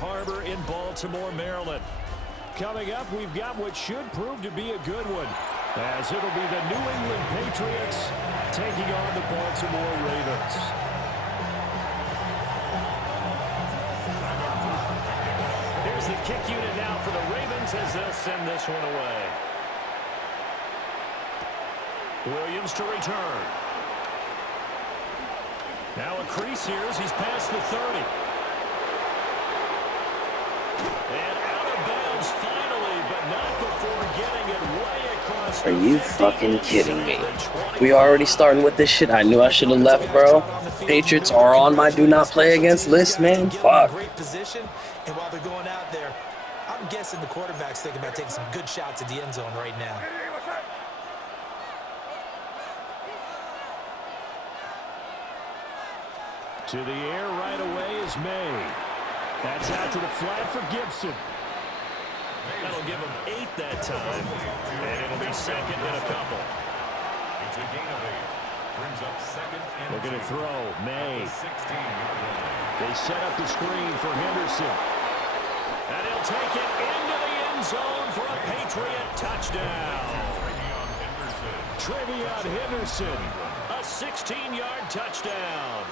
Harbor in Baltimore, Maryland. Coming up, we've got what should prove to be a good one, as it'll be the New England Patriots taking on the Baltimore Ravens. Here's the kick unit now for the Ravens as they'll send this one away. Williams to return. Now a crease here as he's past the 30. And out of bounds finally, but not before getting it way across the 50. Are you fucking kidding me? We already starting with this shit. I knew I should have left, bro. Patriots are on my do not play against list, man. Fuck. Great position, and while they're going out there, I'm guessing the quarterback's thinking about taking some good shots at the end zone right now. To the air right away is May. That's out to the flat for Gibson. That'll give him 8 that time. And it'll be second and a couple. It's a gain of 8. Brings up second and Looking to throw. May. They set up the screen for Henderson. And he'll take it into the end zone for a Patriot touchdown. Trevion Henderson. A 16-yard touchdown.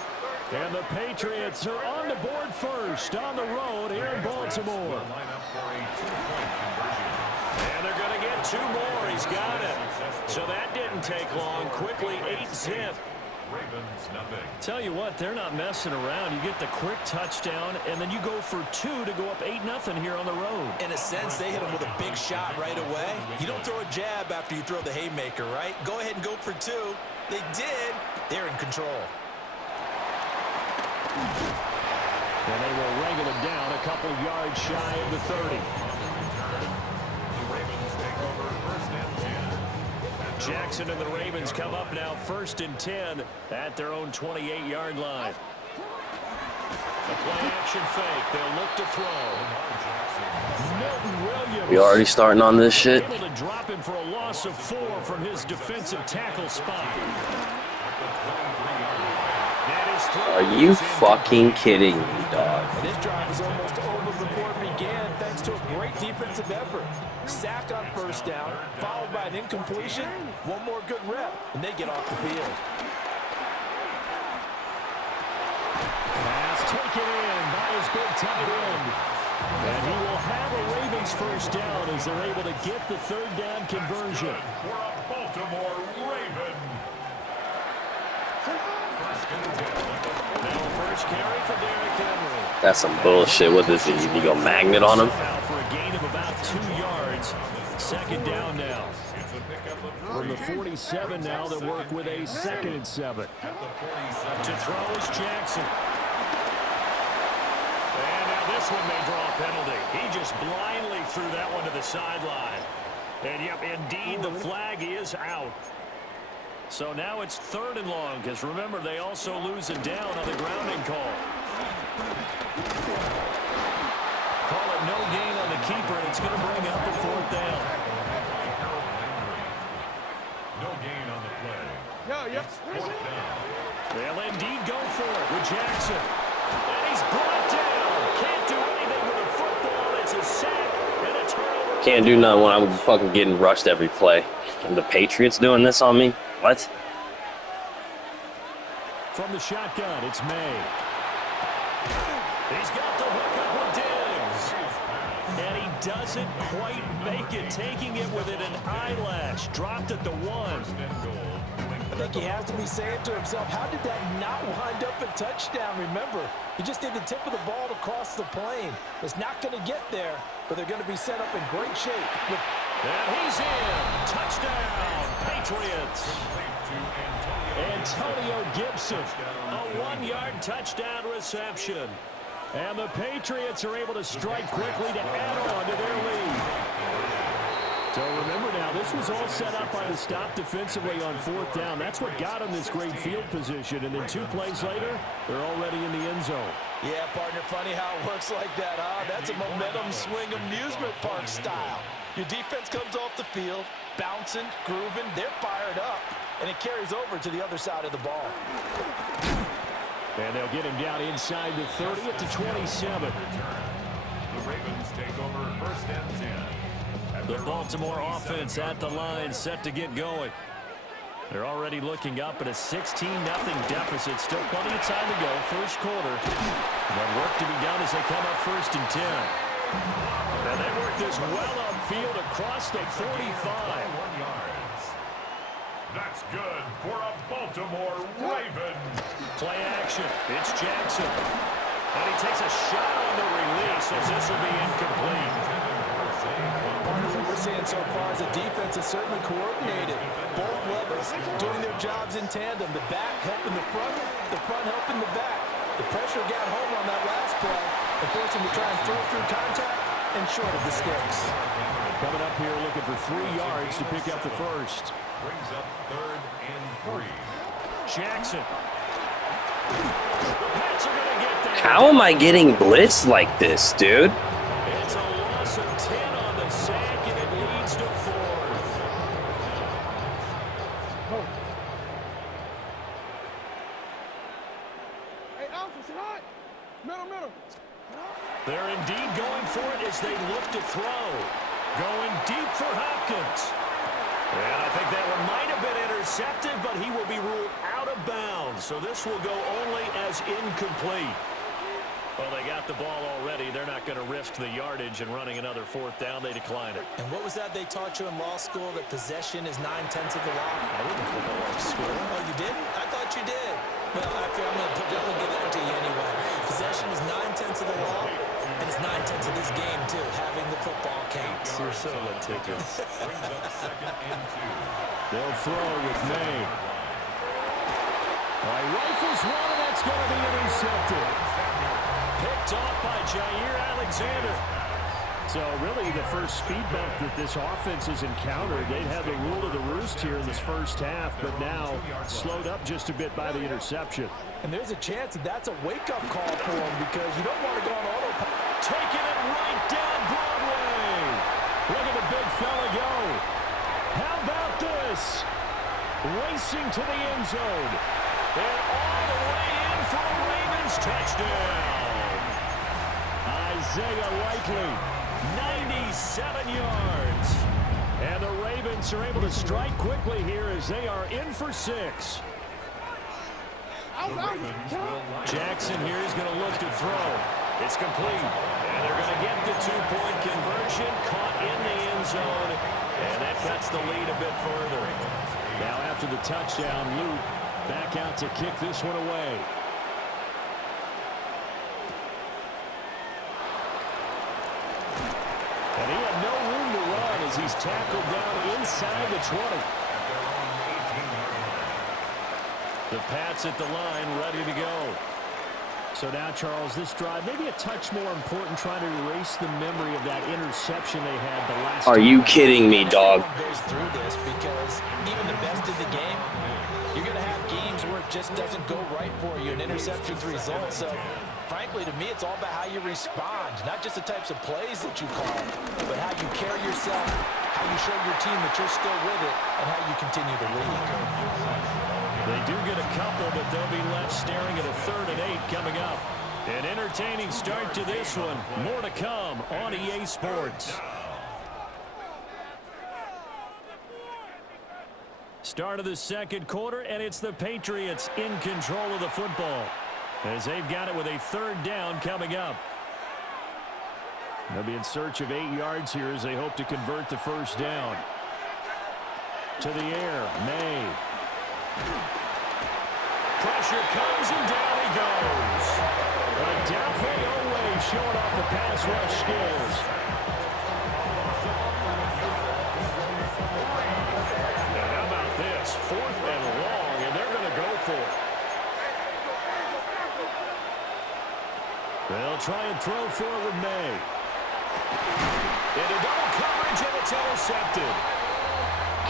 And the Patriots are on the board first on the road here in Baltimore. And they're going to get 2 more. He's got it. So that didn't take long. Quickly 8-zip. Tell you what, they're not messing around. You get the quick touchdown, and then you go for 2 to go up 8-0 here on the road. In a sense, they hit him with a big shot right away. You don't throw a jab after you throw the haymaker, right? Go ahead and go for 2. They did. They're in control. And they will wrangle him down a couple yards shy of the 30. Jackson and the Ravens come up now 1st and 10 at their own 28-yard line. A play action fake. They'll look to throw. Milton Williams. We already starting on this shit. Able to drop him for a loss of 4 from his defensive tackle spot. Are you fucking kidding me, dog? This drive is almost over before it began thanks to a great defensive effort. Sack on 1st down, followed by an incompletion. 1 more good rep, and they get off the field. Pass taken in by his big tight end. And he will have a Ravens 1st down as they're able to get the 3rd down conversion. For a Baltimore Raven. First carry for Derrick Henry. That's some bullshit. What is it? You go magnet on him? For a gain of about 2 yards. 2nd down now. From the 47 now, they work with a 2nd and 7. To throw is Jackson. And now this one may draw a penalty. He just blindly threw that one to the sideline. And yep, indeed, the flag is out. So now it's 3rd and long, because remember, they also lose a down on the grounding call. Call it no gain on the keeper, and it's going to bring up the 4th down. No gain on the play. They'll indeed go for it with Jackson. And he's brought down. Can't do anything with a football. It's a sack and a turnover. Can't do nothing when I'm fucking getting rushed every play. And the Patriots doing this on me? What? From the shotgun, it's May. He's got the hook up with Diggs. And he doesn't quite make it, taking it with an eyelash. Dropped at the 1. I think he has to be saying to himself, how did that not wind up a touchdown? Remember, he just did the tip of the ball to cross the plane. It's not going to get there, but they're going to be set up in great shape. And he's in. Touchdown, Patriots. Antonio Gibson, a 1-yard touchdown reception. And the Patriots are able to strike quickly to add on to their lead. So remember now, this was all set up by the stop defensively on 4th down. That's what got them this great field position. And then 2 plays later, they're already in the end zone. Yeah, partner, funny how it works like that, huh? That's a momentum swing amusement park style. Your defense comes off the field, bouncing, grooving, they're fired up, and it carries over to the other side of the ball. And they'll get him down inside the 30 at the 27. The Ravens take over 1st and 10. The Baltimore offense at the line, set to get going. They're already looking up at a 16-0 deficit. Still plenty of time to go. First quarter. But work to be done as they come up 1st and 10. And they work this well upfield across the 45. That's good for a Baltimore Raven. Play action. It's Jackson. And he takes a shot on the release as this will be incomplete. Part of what we're seeing so far is the defense is certainly coordinated. Both levels doing their jobs in tandem. The back helping the front helping the back. The pressure got home on that last play and forced him to try and throw through contact and short of the sticks. Coming up here looking for 3 yards to pick up the first. Brings up 3rd and 3. Jackson. The Pats are going to get there. How am I getting blitzed like this, dude? It's a loss of 10 on the sack, and it leads to 4th. Hey, Alpha, sit hot. Middle. They're indeed going for it as they look to throw. Going deep for Hopkins. And I think that one might have been intercepted, but he will be ruled out of bounds. So this will go only as incomplete. Well, they got the ball already. They're not going to risk the yardage and running another 4th down. They decline it. And what was that they taught you in law school, that possession is 9/10 of the law? I didn't go to law school. Oh, you didn't? I thought you did. Well, I'm going to give that to you anyway. Possession is 9/10 of the law, and it's 9/10 of this game, too. Having the football counts. You're so litigious. Brings up 2nd and 2. They'll throw with May. Rifles one, and that's going to be intercepted. Picked off by Jair Alexander. So really the first speed bump that this offense has encountered. They'd had the rule of the roost here in this first half, but now slowed up just a bit by the interception. And there's a chance that that's a wake-up call for them, because you don't want to go on autopilot. Taking it right down Broadway. Look at the big fella go. How about this? Racing to the end zone. And all the way in for a Ravens touchdown. Isaiah Likely, 97 yards. And the Ravens are able to strike quickly here as they are in for 6. Jackson here is going to look to throw. It's complete. And they're going to get the 2-point conversion, caught in the end zone. And that cuts the lead a bit further. Now after the touchdown, Luke back out to kick this one away. And he had no room to run as he's tackled down inside the 20. The Pats at the line, ready to go. So now, Charles, this drive, maybe a touch more important, trying to erase the memory of that interception they had the last Are time. you kidding me, dog? Goes through this, because even the best of the game, you're going to have games where it just doesn't go right for you, and interceptions result. So, frankly, to me, it's all about how you respond, not just the types of plays that you call, but how you carry yourself, how you show your team that you're still with it, and how you continue to lead. They do get a couple, but they'll be left staring at a 3rd and 8 coming up. An entertaining start to this one. More to come on EA Sports. Start of the second quarter, and it's the Patriots in control of the football as they've got it with a 3rd down coming up. They'll be in search of 8 yards here as they hope to convert the 1st down. To the air, May. Pressure comes, and down he goes. Dafe Owe showing off the pass rush skills. And how about this? 4th and long, and they're going to go for it. They'll try and throw forward May. Into double coverage, and it's intercepted.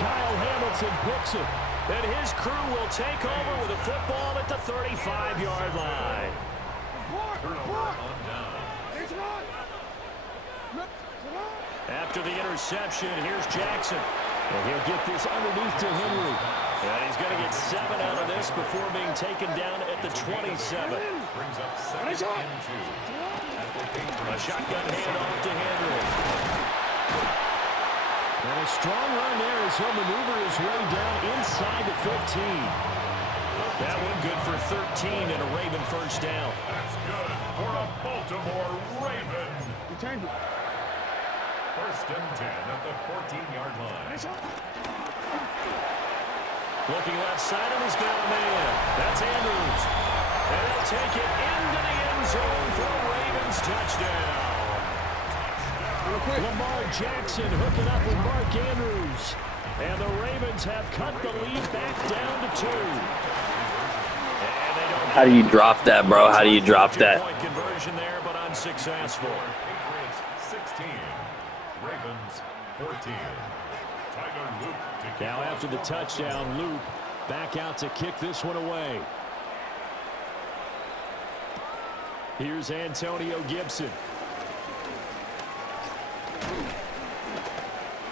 Kyle Hamilton picks it. And his crew will take over with a football at the 35-yard line. After the interception, here's Jackson. And he'll get this underneath to Henry. And he's going to get 7 out of this before being taken down at the 27. Brings up 2nd and 2. A shotgun handoff to Henry. And a strong run there as he'll maneuver his way down inside the 15. That one good for 13 and a Raven first down. That's good for a Baltimore Raven. Return it. First and 10 at the 14-yard line. Looking left side, and he's got a man. That's Andrews. And they'll take it into the end zone for a Ravens touchdown. Lamar Jackson hooking up with Mark Andrews. And the Ravens have cut the lead back down to 2. How do you drop that, bro? How do you drop that? Point conversion there, but unsuccessful. Patriots 16. Ravens 14. Tyler Luke to kick Now after the touchdown, Luke back out to kick this one away. Here's Antonio Gibson.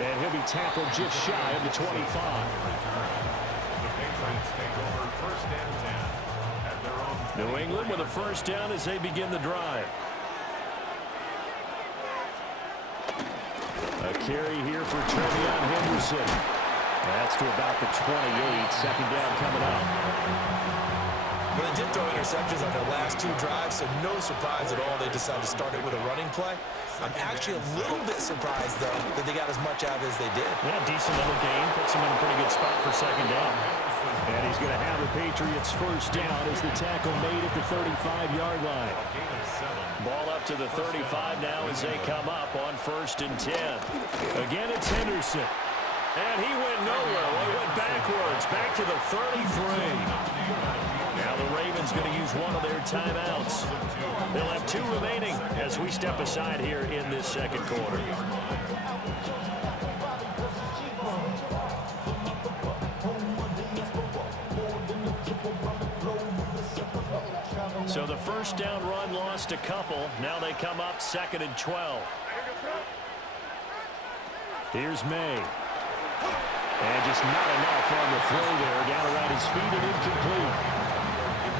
And he'll be tackled just shy of the 25. The Patriots take over first and 10 at their own 20. New England with a first down as they begin the drive. A carry here for Trevion Henderson. That's to about the 28. Second down coming up. Well, they did throw interceptions on their last 2 drives, so no surprise at all they decided to start it with a running play. I'm actually a little bit surprised, though, that they got as much out as they did. Yeah, decent little gain. Puts him in a pretty good spot for second down. And he's going to have the Patriots first down as the tackle made at the 35-yard line. Ball up to the 35 now as they come up on first and 10. Again, it's Henderson. And he went nowhere. Well, he went backwards, back to the 33. Now the Ravens going to use one of their timeouts. They'll have 2 remaining as we step aside here in this second quarter. So the first down run lost a couple. Now they come up 2nd and 12. Here's May. And just not enough on the throw there. Down around his feet and incomplete.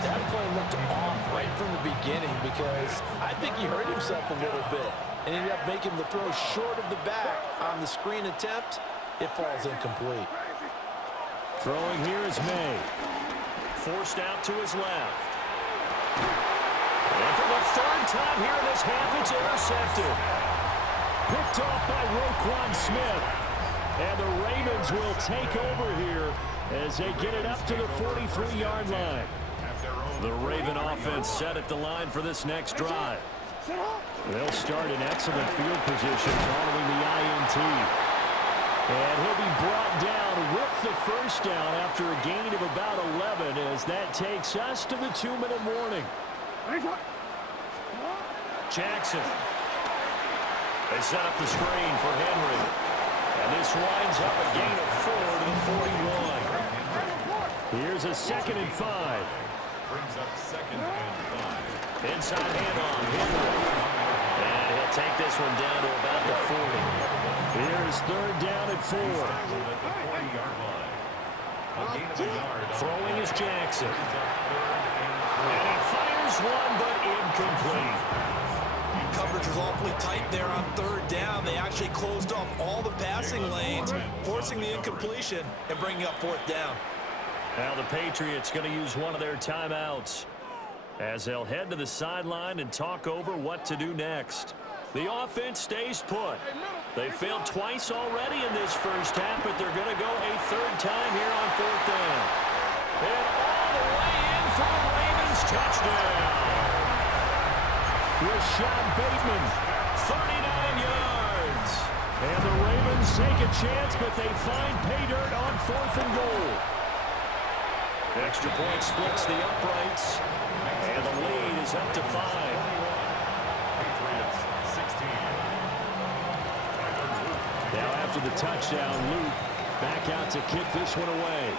That play looked off right from the beginning because I think he hurt himself a little bit and ended up making the throw short of the back on the screen attempt. It falls incomplete. Throwing here is May. Forced out to his left. And for the 3rd time here in this half, it's intercepted. Picked off by Roquan Smith. And the Ravens will take over here as they get it up to the 43-yard line. The Raven offense set at the line for this next drive. They'll start in excellent field position following the INT. And he'll be brought down with the first down after a gain of about 11 as that takes us to the 2-minute warning. Jackson. They set up the screen for Henry. And this winds up a gain of 4 to the 41. Here's a 2nd and 5. Brings up 2nd and 5. Inside handoff, Henry. And he'll take this one down to about the 40. Here's 3rd down and 4. At the 40-yard line. A gain of a yard. Throwing is Jackson. And he fires one, but incomplete. Coverage was awfully tight there on 3rd down. They actually closed off all the passing lanes, forcing the incompletion and bringing up 4th down. Now the Patriots going to use one of their timeouts as they'll head to the sideline and talk over what to do next. The offense stays put. They failed twice already in this first half, but they're going to go a 3rd time here on 4th down. And all the way in for a Ravens touchdown. Rashad Bateman, 39 yards. And the Ravens take a chance, but they find pay dirt on 4th and goal. Extra point splits the uprights, and the lead is up to 5. Patriots 16. Now after the touchdown, Luke back out to kick this one away.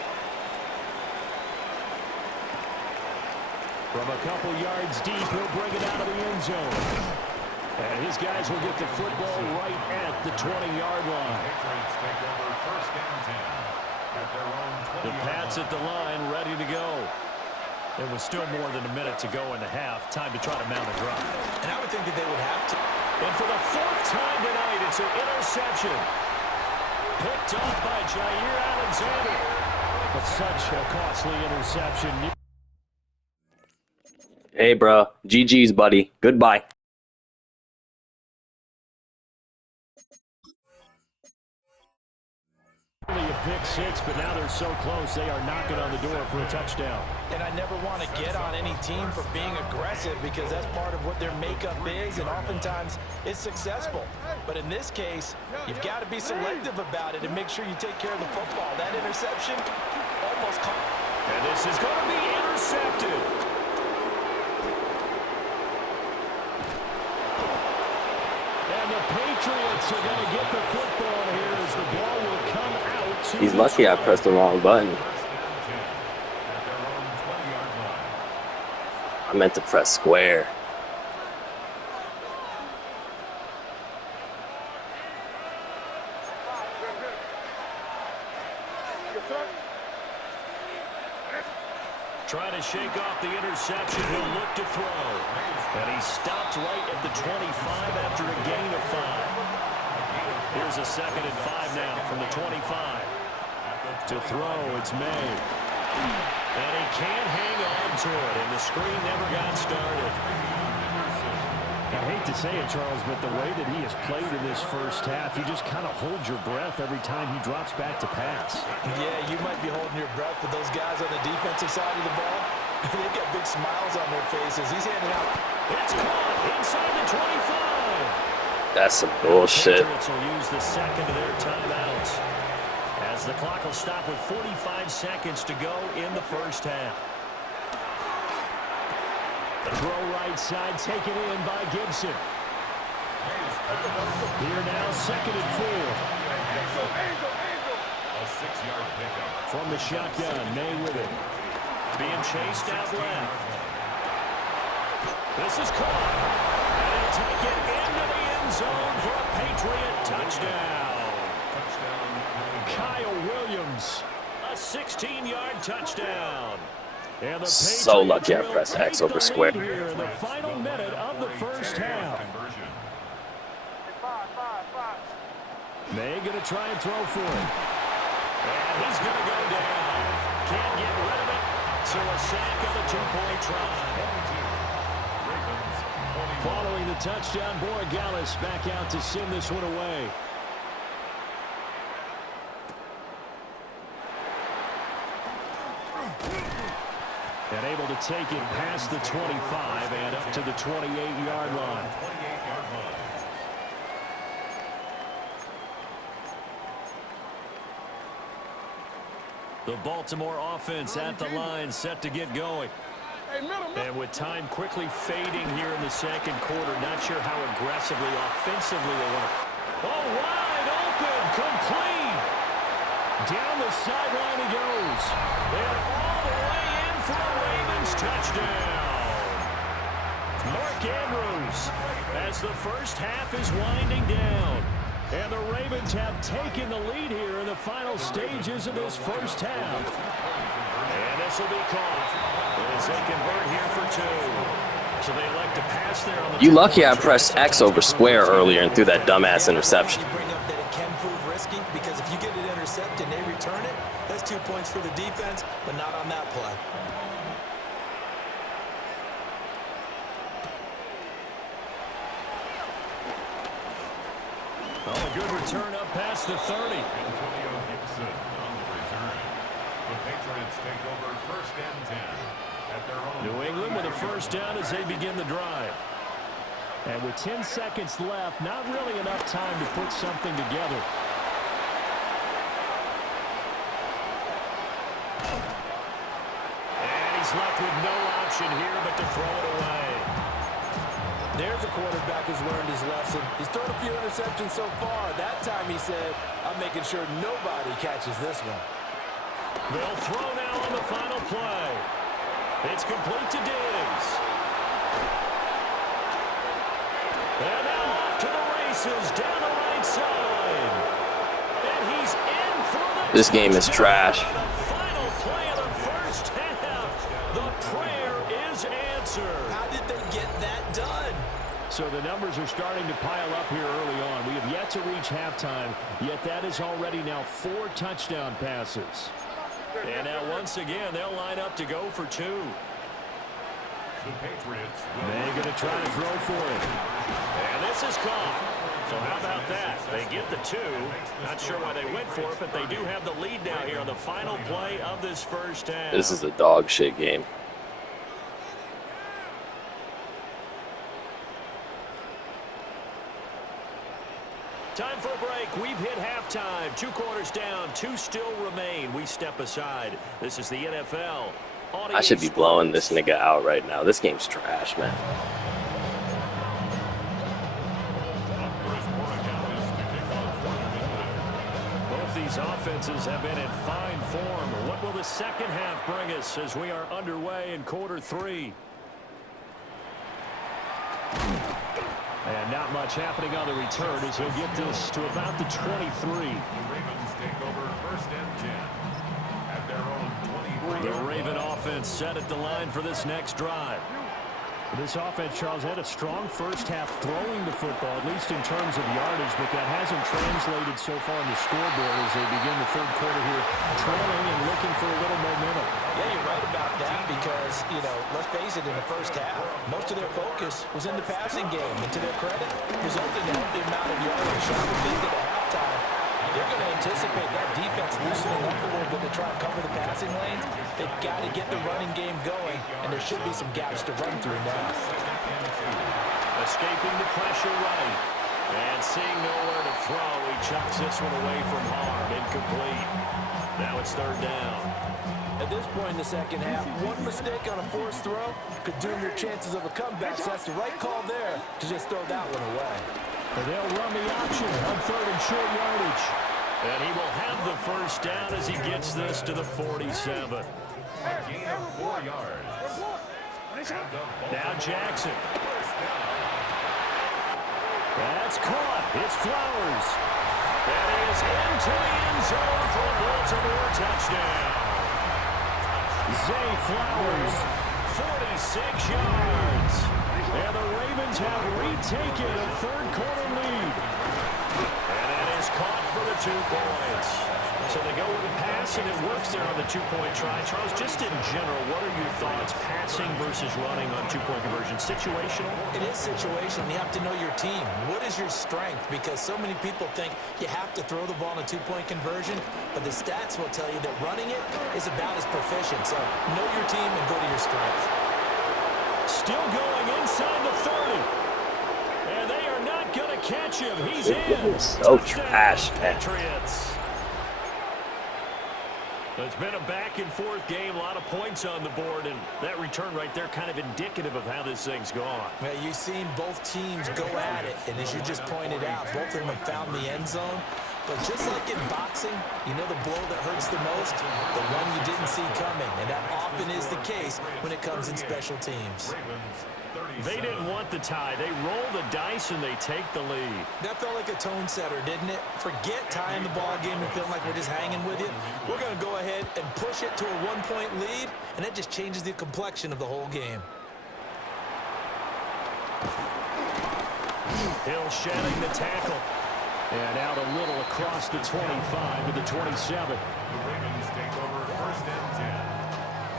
From a couple yards deep, he'll bring it out of the end zone. And his guys will get the football right at the 20-yard line. Patriots take over first and 10 at their own 20-yard line. The Pats at the line, ready to go. It was still more than a minute to go in the half. Time to try to mount a drive. And I would think that they would have to. And for the fourth time tonight, it's an interception. Picked off by Jair Alexander. But such a costly interception. Hey, bro. GG's, buddy. Goodbye. Only a pick six, but now they're so close, they are knocking on the door for a touchdown. And I never want to get on any team for being aggressive because that's part of what their makeup is, and oftentimes it's successful. But in this case, you've got to be selective about it and make sure you take care of the football. That interception almost caught. And this is going to be intercepted. And the Patriots are going to get the football here as the ball will come out. He's lucky I pressed the wrong button. I meant to press square. Trying to shake off the interception. He'll look to throw. And he stopped right at the 25 after a gain of 5. Here's a 2nd and 5 now from the 25. To throw, it's made. And he can't hang on to it, and the screen never got started. I hate to say it, Charles, but the way that he has played in this first half, you just kind of hold your breath every time he drops back to pass. Yeah, you might be holding your breath, but those guys on the defensive side of the ball, they've got big smiles on their faces. He's handing out. It's caught inside the 25. That's some bullshit. The Patriots will use the second of their timeouts as the clock will stop with 45 seconds to go in the first half. The throw right side taken in by Gibson. Here now, 2nd and 4. A 6-yard pickup. From the shotgun, May with it. Being chased out left. This is caught. And he'll take it into the end zone for a Patriot touchdown. Kyle Williams, a 16-yard touchdown. And the So lucky I pressed X over square. Here in the final minute of the first half. May going to try and throw for it. And he's going to go down. Can't get rid of it. So a sack of the 2-point try. Following the touchdown, Borregales back out to send this one away. And able to take it past the 25 and up to the 28-yard line. The Baltimore offense at the line, set to get going. And with time quickly fading here in the second quarter, not sure how aggressively, offensively they want to. Oh, wide open, complete. Down the sideline he goes. And all the way in for a Ravens touchdown. Mark Andrews as the first half is winding down. And the Ravens have taken the lead here in the final stages of this first half. And this will be caught as they convert here for 2. So they elect to pass there on the. You lucky I pressed X over square earlier and threw that dumbass interception. You bring up that it can prove risky because if you get it intercepted and they return it, that's 2 points for the defense, but not on that play. Oh, a good return up past the 30. Antonio Gibson on the return. The Patriots take over 1st and 10 at their own. New England with a first down as they begin the drive. And with 10 seconds left, not really enough time to put something together. And he's left with no option here but to throw it away. There's a quarterback who's learned his lesson. He's thrown a few interceptions so far. That time he said, I'm making sure nobody catches this one. They'll throw now on the final play. It's complete to Diggs. And now off to the races down the right side. And he's in for the This game is trash. The final play of the first half. The are starting to pile up here early on. We have yet to reach halftime, yet that is already now 4 touchdown passes. And now once again, they'll line up to go for 2. The Patriots They're going to try to throw for it. And this is caught. So how about that? They get the 2. Not sure why they went for it, but they do have the lead now here on the final play of this first half. This is a dog shit game. Time for a break. We've hit halftime. 2 quarters down. 2 still remain. We step aside. This is the NFL. I should be blowing this nigga out right now. This game's trash, man. Both these offenses have been in fine form. What will the second half bring us as we are underway in quarter 3? And not much happening on the return as he'll get this to about the 23. The Ravens take over first and 10 at their own 23. The Raven offense set at the line for this next drive. This offense, Charles, had a strong first half throwing the football, at least in terms of yardage, but that hasn't translated so far on the scoreboard as they begin the third quarter here, trailing and looking for a little momentum. Yeah, you're right about that because, let's face it, in the first half, most of their focus was in the passing game. And to their credit, resulting in a healthy amount of yardage. So I would think that at halftime, they're going to anticipate that defense loosening up a little bit to try and cover the passing lanes. They've got to get the running game going, and there should be some gaps to run through now. Escaping the pressure right. And seeing nowhere to throw, he chucks this one away from harm. Incomplete. Now it's third down. At this point in the second half, one mistake on a forced throw could doom your chances of a comeback. So that's the right call there to just throw that one away. And they'll run the option on third and short yardage. And he will have the first down as he gets this to the 47. A gain of 4 yards. Now Jackson. That's caught. It's Flowers. That is into the end zone for a Baltimore touchdown. Zay Flowers, 46 yards. And the Ravens have retaken a third quarter lead. And that is caught for the 2 points. So they go with a pass, and it works there on the 2-point try. Charles, just in general, what are your thoughts, passing versus running on 2-point conversion? Situational? It is situational. You have to know your team. What is your strength? Because so many people think you have to throw the ball in a 2-point conversion, but the stats will tell you that running it is about as proficient. So know your team and go to your strength. Still going inside the 30. And they are not going to catch him. He's in. So trash, man. Patriots. It's been a back-and-forth game, a lot of points on the board, and that return right there kind of indicative of how this thing's gone. Well, you've seen both teams go at it, and as you just pointed out, both of them have found the end zone. But just like in boxing, you know the blow that hurts the most? The one you didn't see coming, and that often is the case when it comes in special teams. They didn't want the tie. They roll the dice, and they take the lead. That felt like a tone setter, didn't it? Forget tying the ball game and feeling like we're just hanging with you. We're going to go ahead and push it to a 1-point lead, and that just changes the complexion of the whole game. Hill shedding the tackle. And out a little across the 25 to the 27. The Ravens take over first and 10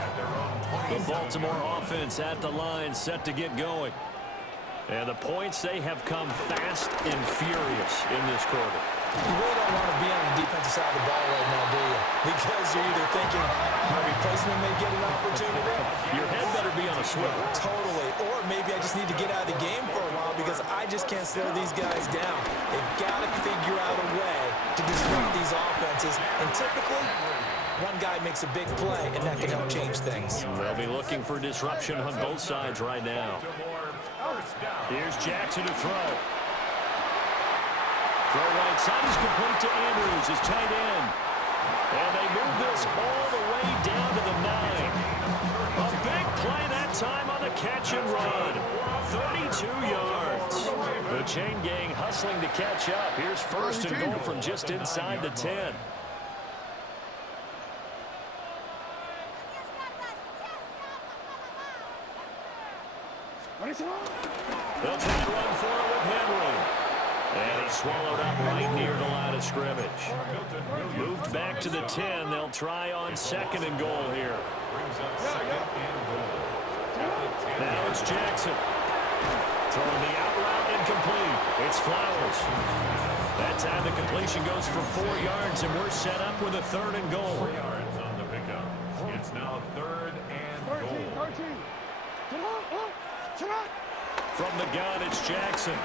at their own 27. The Baltimore offense at the line, set to get going. And the points, they have come fast and furious in this quarter. You really don't want to be on the defensive side of the ball right now, do you? Because you're either thinking my replacement may get an opportunity. Your head better be on a swivel. Totally. Or maybe I just need to get out of the game for a while because I just can't slow these guys down. They've got to figure out a way to disrupt these offenses. And typically, one guy makes a big play, and that can help change things. They'll be looking for disruption on both sides right now. Here's Jackson to throw. Throw right side is complete to Andrews, his tight end. And they move this all the way down to the 9. A big play that time on the catch and run. 32 yards. The chain gang hustling to catch up. Here's first and goal from just inside the 10. They'll try to run for it with him. swallowed up right near the line of scrimmage. Moved back to the 10. They'll try on 2nd and goal here. Now it's Jackson. Throwing the out route incomplete. It's Flowers. That time the completion goes for 4 yards, and we're set up with a 3rd and goal. 4 yards on the pickup. It's now 3rd and goal. 13. From the gun, it's Jackson.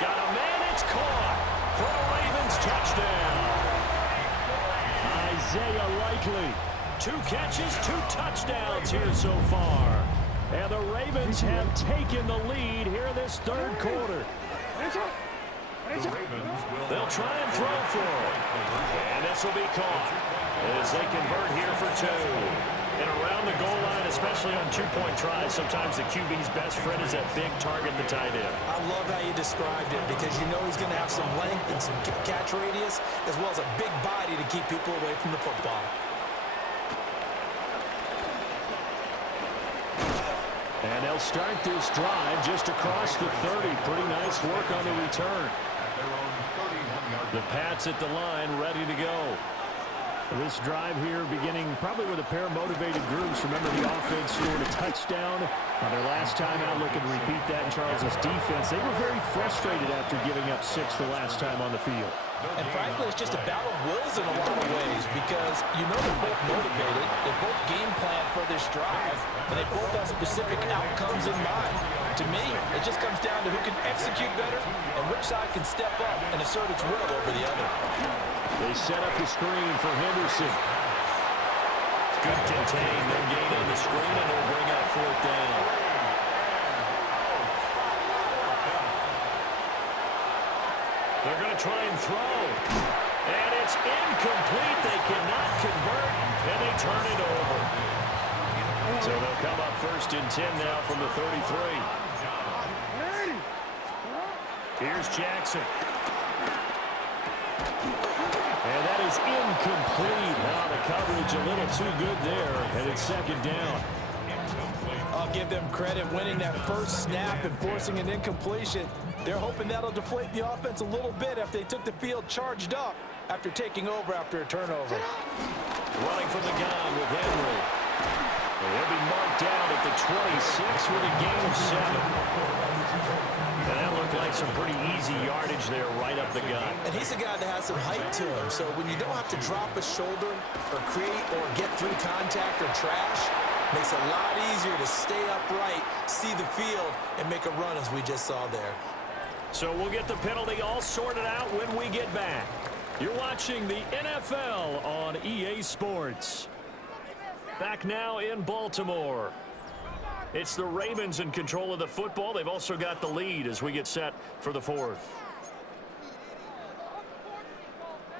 Got a man, it's caught for a Ravens touchdown. Isaiah Likely. 2 catches, 2 touchdowns here so far. And the Ravens have taken the lead here this 3rd quarter. They'll try and throw for it. And this will be caught as they convert here for 2. And around the goal line, especially on 2-point tries, sometimes the QB's best friend is that big target, the tight end. I love how you described it because you know he's going to have some length and some catch radius as well as a big body to keep people away from the football. And they'll start this drive just across the 30. Pretty nice work on the return. The Pats at the line, ready to go. This drive here beginning probably with a pair of motivated groups. Remember, the offense scored a touchdown on their last time out. Looking to repeat that in Charles's defense. They were very frustrated after giving up 6 the last time on the field. And frankly, it's just a battle of wills in a lot of ways because you know they're both motivated. They both game plan for this drive, and they both have specific outcomes in mind. To me, it just comes down to who can execute better and which side can step up and assert its will over the other. They set up the screen for Henderson. Good contain. No gain on the screen, and they'll bring up 4th down. They're going to try and throw. And it's incomplete. They cannot convert, and they turn it over. So they'll come up 1st and 10 now from the 33. Here's Jackson. And that is incomplete. Now the coverage a little too good there, and it's 2nd down. I'll give them credit winning that first snap and forcing an incompletion. They're hoping that'll deflate the offense a little bit after they took the field charged up after taking over after a turnover. Running from the gun with Henry. And he'll be marked down at the 26 with a gain of 7. And that looked like some pretty easy yardage there right up the gut. And he's a guy that has some height to him, so when you don't have to drop a shoulder or create or get through contact or trash, makes it a lot easier to stay upright, see the field, and make a run as we just saw there. So we'll get the penalty all sorted out when we get back. You're watching the NFL on EA Sports. Back now in Baltimore. It's the Ravens in control of the football. They've also got the lead as we get set for the 4th.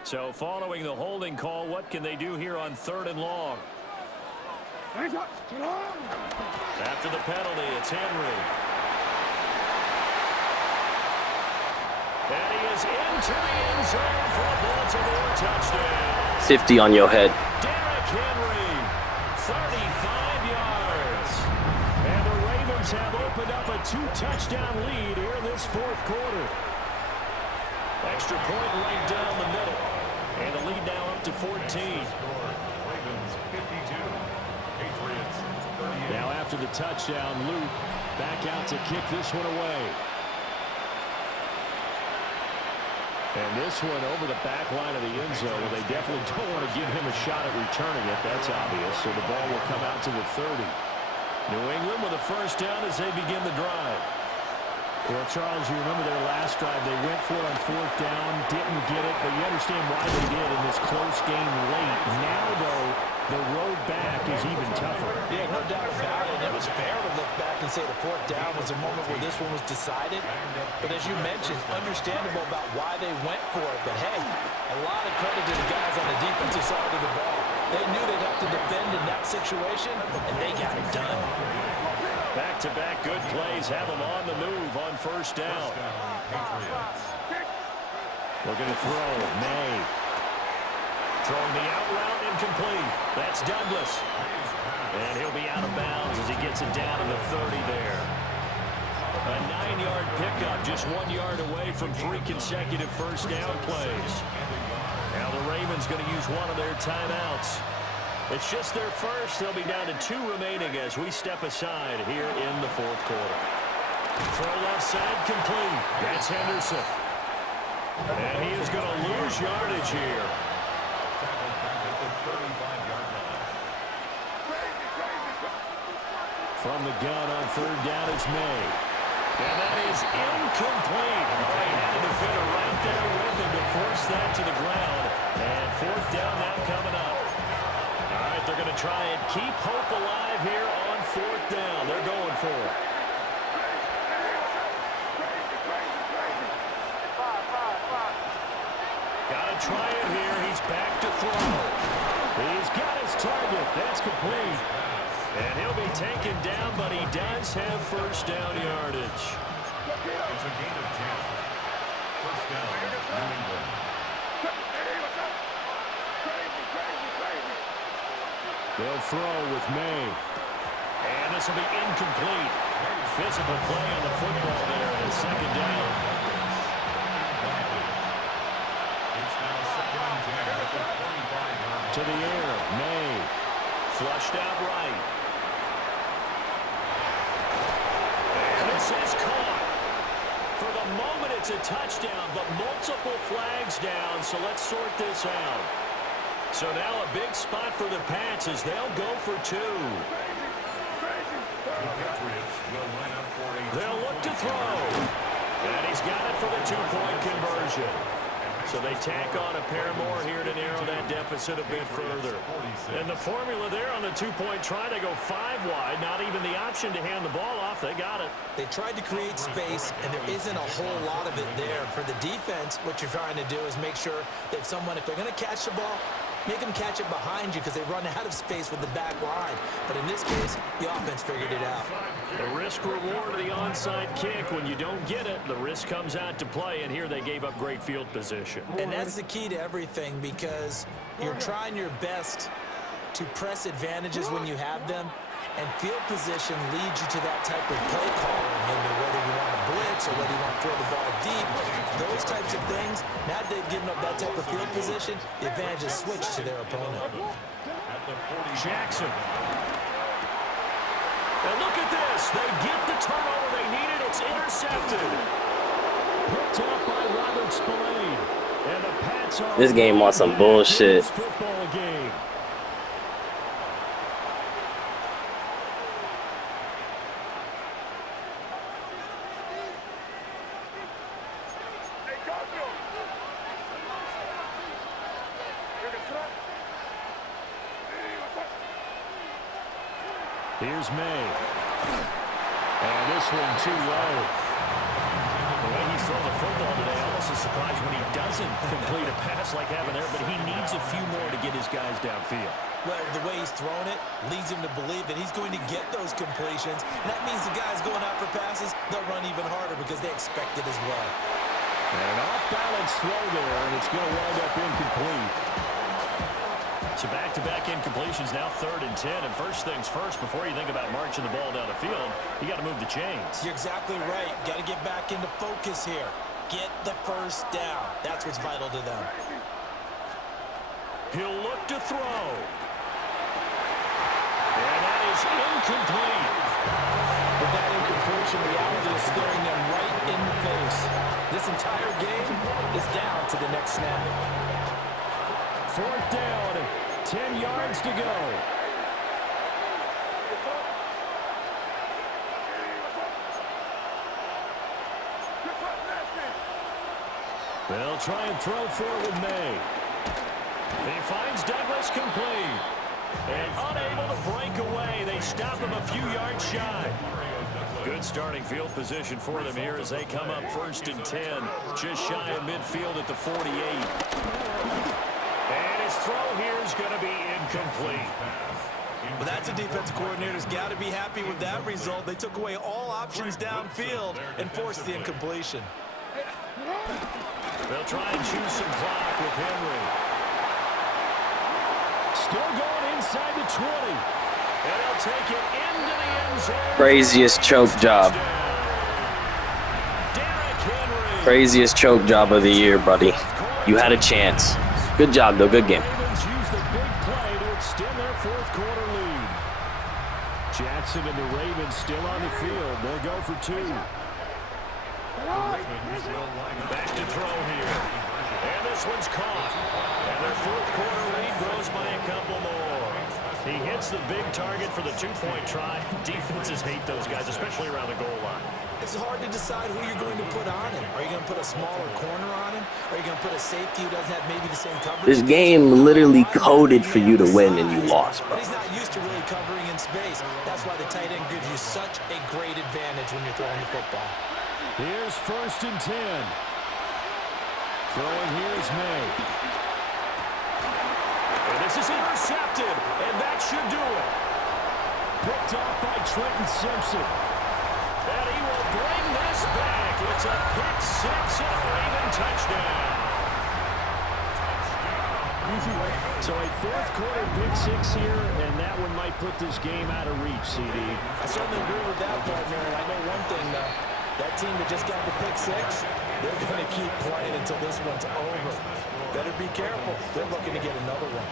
So following the holding call, what can they do here on 3rd and long? After the penalty, it's Henry. And he is into the end zone for a Baltimore touchdown. 50 on your head. Derrick Henry, 35 yards. And the Ravens have opened up a 2-touchdown lead here in this 4th quarter. Extra point right down the middle. And the lead now up to 14. Ravens 52. Patriots 38. Now after the touchdown, Luke back out to kick this one away. And this one over the back line of the end zone. Well, they definitely don't want to give him a shot at returning it. That's obvious. So the ball will come out to the 30. New England with a 1st down as they begin the drive. Well, Charles, you remember their last drive. They went for it on 4th down, didn't get it, but you understand why they did in this close game late. Now, though, the road back is even tougher. Yeah, no doubt about it. It was fair to look back and say the 4th down was a moment where this one was decided. But as you mentioned, understandable about why they went for it. But, hey, a lot of credit to the guys on the defensive side of the ball. They knew they'd have to defend in that situation, and they got it done. Back-to-back good plays have them on the move on 1st down. Looking to throw. May. Throwing the out route incomplete. That's Douglas. And he'll be out of bounds as he gets it down to the 30 there. A 9-yard pickup, just 1 yard away from 3 consecutive first down plays. Now the Ravens going to use one of their timeouts. It's just their first. They'll be down to 2 remaining as we step aside here in the fourth quarter. Throw left side complete. That's Henderson. And he is going to lose yardage here. From the gun on third down is May. And that is incomplete. They had a defender right there with him to force that to the ground. And fourth down now coming up. All right, they're going to try and keep hope alive here on fourth down. They're going for it. Got to try it here. He's back to throw. He's got his target. That's complete. And he'll be taken down, but he does have first down yardage. It's a gain of 10. First down, New England. They'll throw with May. And this will be incomplete. Physical play on the football there on second down. It's now second and 10 at the 25-yard line. To the air, May. Flushed out right. And this is caught. For the moment, it's a touchdown, but multiple flags down, so let's sort this out. So now a big spot for the Pats as they'll go for 2. The Patriots will line up for a They'll look to throw. And he's got it for the 2-point conversion. So they tack on a pair more here to narrow that deficit a bit further. And the formula there on the 2-point try to go 5 wide. Not even the option to hand the ball off. They got it. They tried to create space, and there isn't a whole lot of it there. For the defense, what you're trying to do is make sure that someone, if they're going to catch the ball, make them catch it behind you because they run out of space with the back line. But in this case, the offense figured it out. The risk-reward of the onside kick. When you don't get it, the risk comes out to play, and here they gave up great field position. And that's the key to everything because you're trying your best to press advantages when you have them, and field position leads you to that type of play calling, whether you want to blitz or whether you want to throw the ball deep. Those types of things, now they've given up that type of field position, the advantage is switched to their opponent. Jackson. And look at this. They get the turnover they needed. It's intercepted. Picked up by Robert Spillane. And the Pats are This game wants some bullshit. football game. Here's May. And this one too low. The way he's throwing the football today, almost a surprise when he doesn't complete a pass like having there, but he needs a few more to get his guys downfield. Well, the way he's thrown it leads him to believe that he's going to get those completions. And that means the guys going out for passes, they'll run even harder because they expect it as well. And off-balance throw there, and it's going to wind up incomplete. So back-to-back incompletions, now 3rd and 10. And first things first, before you think about marching the ball down the field, you got to move the chains. You're exactly right. Got to get back into focus here. Get the first down. That's what's vital to them. He'll look to throw. And that is incomplete. With that incompletion, reality is staring them right in the face. This entire game is down to the next snap. 4th down, 10 yards to go. They'll try and throw forward May. He finds Douglas complete. And unable to break away. They stop him a few yards shy. Good starting field position for them here as they come up 1st and 10. Just shy of midfield at the 48. And his throw here is going to be incomplete. Well, that's a defensive coordinator's got to be happy with that result. They took away all options downfield and forced the incompletion. They'll try and choose some clock with Henry. Still going inside the 20. And they'll take it into the end zone. Craziest choke job. Craziest choke job of the year, buddy. You had a chance. Good job, though. Good game. Ravens use the big play to extend their fourth quarter lead. Jackson and the Ravens still on the field. They'll go for two. Back to throw here. And this one's caught. And their fourth quarter lead grows by a couple more. He hits the big target for the two-point try. Defenses hate those guys, especially around the goal line. It's hard to decide who you're going to put on him. Are you going to put a smaller corner on him? Are you going to put a safety who doesn't have maybe the same coverage? This game literally coded for you to win, and you lost, bro. But he's not used to really covering in space. That's why the tight end gives you such a great advantage when you're throwing the football. Here's 1st and 10. Throwing here is May. And this is intercepted, and that should do it. Picked off by Trenton Simpson. And he will bring this back. It's a pick six and a Raven touchdown. So a fourth quarter pick six here, and that one might put this game out of reach, CD. I certainly agree with that, partner. And I know one thing, though. That team that just got the pick six, they're going to keep playing until this one's over. Better be careful. They're looking to get another one.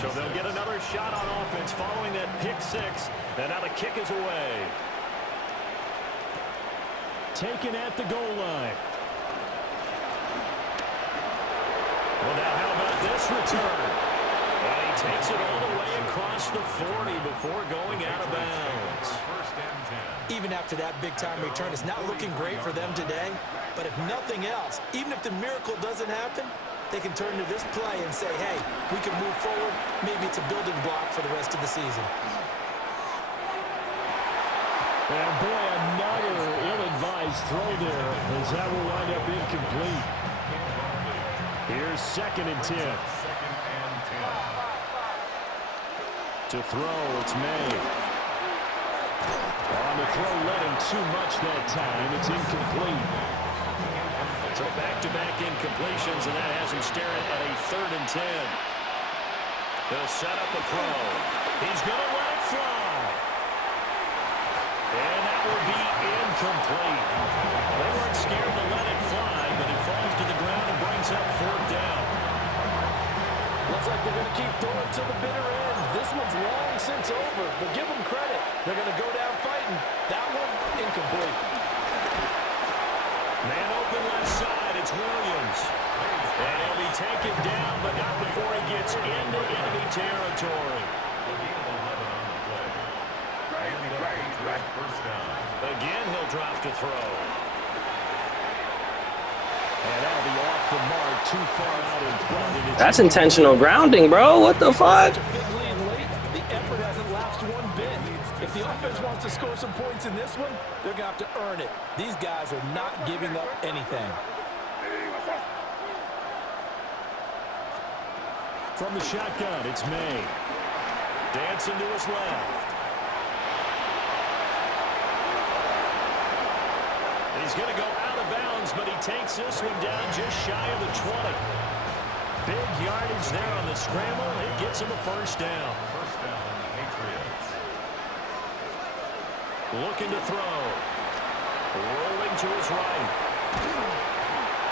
So they'll get another shot on offense following that pick six, and now the kick is away. Taken at the goal line. Well, now how about this return? And he takes it all the way across the 40 before going out of bounds. Even after that big-time return, it's not looking great for them today. But if nothing else, even if the miracle doesn't happen, they can turn to this play and say, hey, we can move forward. Maybe it's a building block for the rest of the season. And boy, another ill-advised throw there, as that will wind up incomplete. Here's 2nd and 10. To throw, it's May. On the throw, led him too much that time. It's incomplete. So back-to-back incompletions, and that has him staring at a 3rd and 10. They'll set up a throw. He's going to let it fly. And that will be incomplete. They weren't scared to let it fly, but it falls to the ground and brings up 4th down. Looks like they're going to keep throwing to the bitter end. This one's long since over, but give them credit. They're going to go down fighting. That one, incomplete. Man open left side, it's Williams. And he'll be taken down, but not before he gets into enemy territory. Again, he'll drop to throw. And that'll be off the mark, too far out in front. That's intentional grounding, bro. What the fuck? Such a big lead late. The effort hasn't lapsed one bit. If the offense wants to score some points in this one, they're going to have to earn it. These guys are not giving up anything. From the shotgun, it's May. Dancing to his left. He's going to go out of bounds, but he takes this one down just shy of the 20. Big yardage there on the scramble. It gets him a 1st down. First down, Patriots. Looking to throw. Rolling to his right.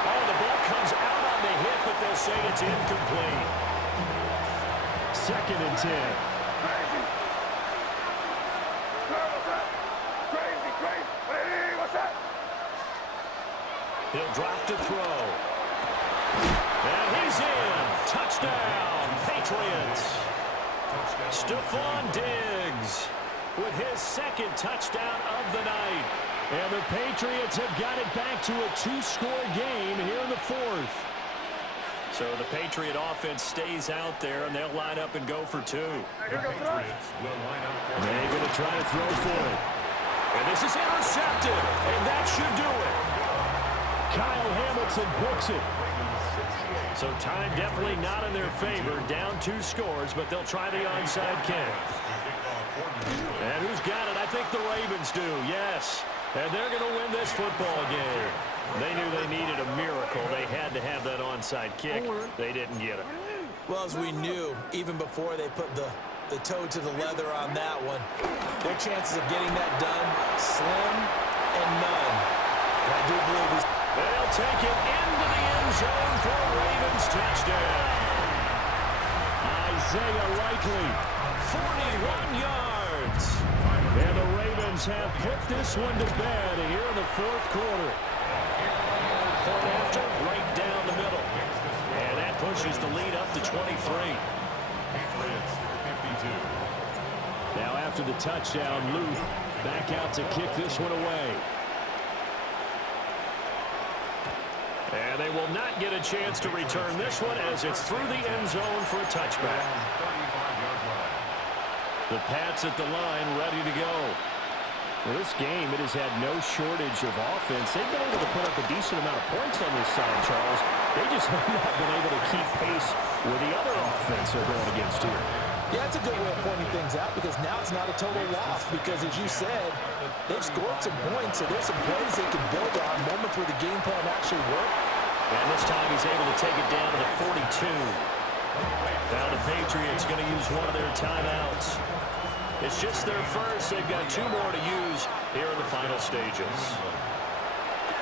Oh, the ball comes out on the hit, but they'll say it's incomplete. 2nd and 10. He'll drop to throw. And he's in. Touchdown, Patriots. Stephon Diggs with his 2nd touchdown of the night. And the Patriots have got it back to a 2-score game here in the 4th. So the Patriot offense stays out there, and they'll line up and go for 2. The Patriots will line up for They're going to try to throw for it. And this is intercepted, and that should do it. Kyle Hamilton books it. So time definitely not in their favor. Down 2 scores, but they'll try the onside kick. And who's got it? I think the Ravens do, yes. And they're going to win this football game. They knew they needed a miracle. They had to have that onside kick. They didn't get it. Well, as we knew, even before they put the toe to the leather on that one, their chances of getting that done, slim and none. And I do believe They'll take it into the end zone for a Ravens touchdown. Isaiah Likely, 41 yards. And the Ravens have put this one to bed here in the fourth quarter. Point after, right down the middle. And that pushes the lead up to 23. Patriots 52. Now after the touchdown, Luke back out to kick this one away. And they will not get a chance to return this one as it's through the end zone for a touchback. 35-yard line. The Pats at the line ready to go. Well, this game, it has had no shortage of offense. They've been able to put up a decent amount of points on this side, Charles. They just have not been able to keep pace with the other offense they're going against here. Yeah, that's a good way of pointing things out because now it's not a total loss because, as you said, they've scored some points, so there's some plays they can build on, moments where the game plan actually worked. And this time he's able to take it down to the 42. Now the Patriots going to use one of their timeouts. It's just their first. They've got 2 more to use here in the final stages.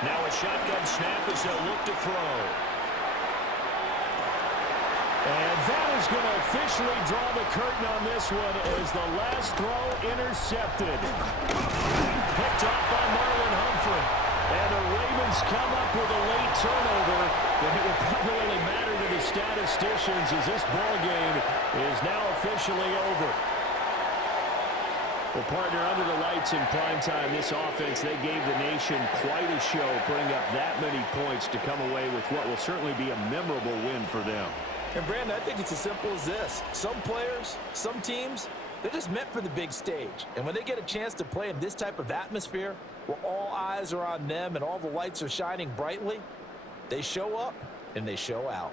Now a shotgun snap as they'll look to throw. And that is going to officially draw the curtain on this one as the last throw intercepted. Picked up by Marlon Humphrey. And the Ravens come up with a late turnover, but it will probably only matter to the statisticians as this ball game is now officially over. Well, partner, under the lights in primetime, this offense, they gave the nation quite a show, putting up that many points to come away with what will certainly be a memorable win for them. And, Brandon, I think it's as simple as this. Some players, some teams, they're just meant for the big stage. And when they get a chance to play in this type of atmosphere, where all eyes are on them and all the lights are shining brightly, they show up and they show out.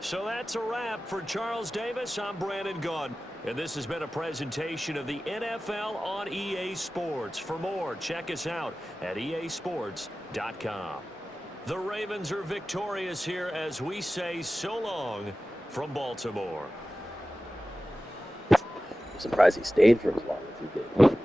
So that's a wrap for Charles Davis. I'm Brandon Gunn. And this has been a presentation of the NFL on EA Sports. For more, check us out at easports.com. The Ravens are victorious here as we say so long from Baltimore. I'm surprised he stayed for as long as he did.